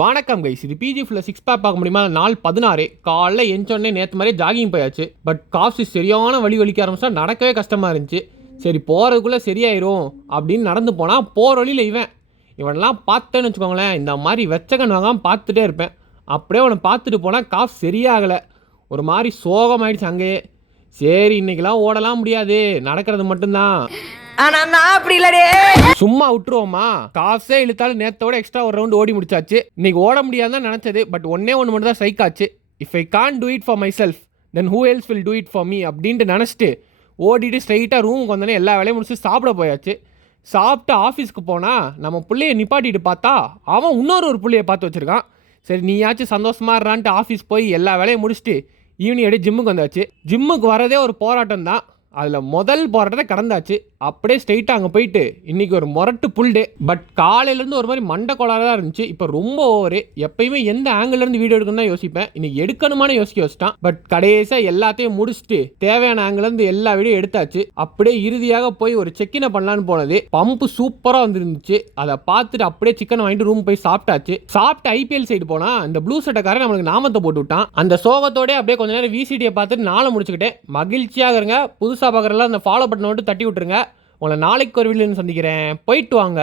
வணக்கம் கைஸ், இது பிஜி ஃபுல்ல 6 பேக் பார்க்க முடியுமா? நாள் 16 காலைல எஞ்சோடனே நேற்று மாதிரி ஜாகிங் போயாச்சு. பட் காசு சரியான வலிக்க ஆரம்பிச்சா நடக்கவே கஷ்டமாக இருந்துச்சு. சரி போகிறதுக்குள்ளே சரியாயிரும் அப்படின்னு நடந்து போனால் போகிற வழியில் இவனெல்லாம் பார்த்தேன்னு வச்சுக்கோங்களேன், இந்த மாதிரி வெச்சகன் வாங்காமல் பார்த்துட்டே இருப்பேன். அப்படியே அவனை பார்த்துட்டு போனால் காசு சரியாகலை, ஒரு மாதிரி சோகமாயிடுச்சு அங்கேயே. சரி இன்னைக்கெல்லாம் ஓடலாம் முடியாது, நடக்கிறது மட்டும்தான். சும்மா விட்டுருவோமா? காசே இழுத்தாலும் நேத்தோட எக்ஸ்ட்ரா ஒரு ரவுண்ட் ஓடி முடிச்சாச்சு. இன்னைக்கு ஓட முடியாதுன்னு நினைச்சது, பட் ஒன்னே ஒன்று மட்டும் தான் ஸ்ட்ரைக் ஆச்சு. If I can do it for myself then who else will do it for me அப்படின்ட்டு நினச்சிட்டு ஓடிட்டு ஸ்ட்ரைட்டாக ரூமுக்கு வந்தோடனே எல்லா வேலையும் முடிச்சு சாப்பிட போயாச்சு. சாப்பிட்டு ஆஃபீஸ்க்கு போனால் நம்ம பிள்ளைய நிப்பாட்டிட்டு பார்த்தா அவன் இன்னொரு பிள்ளைய பார்த்து வச்சுருக்கான். சரி நீயாச்சும் சந்தோஷமா இருறான்ட்டு ஆஃபீஸ் போய் எல்லா வேலையும் முடிச்சுட்டு ஈவினிங் அப்படியே ஜிம்முக்கு வந்தாச்சு. ஜிம்முக்கு வரதே ஒரு போராட்டம் தான். அதில் முதல் போராட்டத்தை கடந்தாச்சு. அப்படியே ஸ்ட்ரெயிட்டாக அங்கே போயிட்டு இன்றைக்கி ஒரு மொரட்டு புல் டே. பட் காலையிலேருந்து ஒரு மாதிரி மண்டை கோளாறு தான் இருந்துச்சு. இப்போ ரொம்ப ஓவரு. எப்பயுமே எந்த ஆங்கிலேருந்து வீடியோ எடுக்கணும் தான் யோசிப்பேன். இன்றைக்கி எடுக்கணுமானு யோசிச்சிட்டான். பட் கடைசியாக எல்லாத்தையும் முடிச்சுட்டு தேவையான ஆங்கிலேருந்து எல்லா வீடியோ எடுத்தாச்சு. அப்படியே இறுதியாக போய் ஒரு செக்கினை பண்ணலான்னு போனது. பம்பு சூப்பராக வந்துருந்துச்சு. அதை பார்த்துட்டு அப்படியே சிக்கன் வாங்கிட்டு ரூம் போய் சாப்பிட்டாச்சு. சாப்பிட்டு ஐபிஎல் சைடு போனால் அந்த ப்ளூ சட்டைக்காரன் நம்மளுக்கு நாமத்தை போட்டு விட்டான். அந்த சோகத்தோடய அப்படியே கொஞ்ச நேரம் விசிடியை பார்த்துட்டு நாளை முடிச்சுக்கிட்டேன். மகிழ்ச்சியாக இருங்க. புதுசாக பார்க்குறதுல அந்த ஃபாலோ பட்டனை மட்டும் தட்டி விட்டுருங்க. உங்களை நாளைக்கு ஒரு வீடியோன்னு சந்திக்கிறேன். போயிட்டு வாங்க.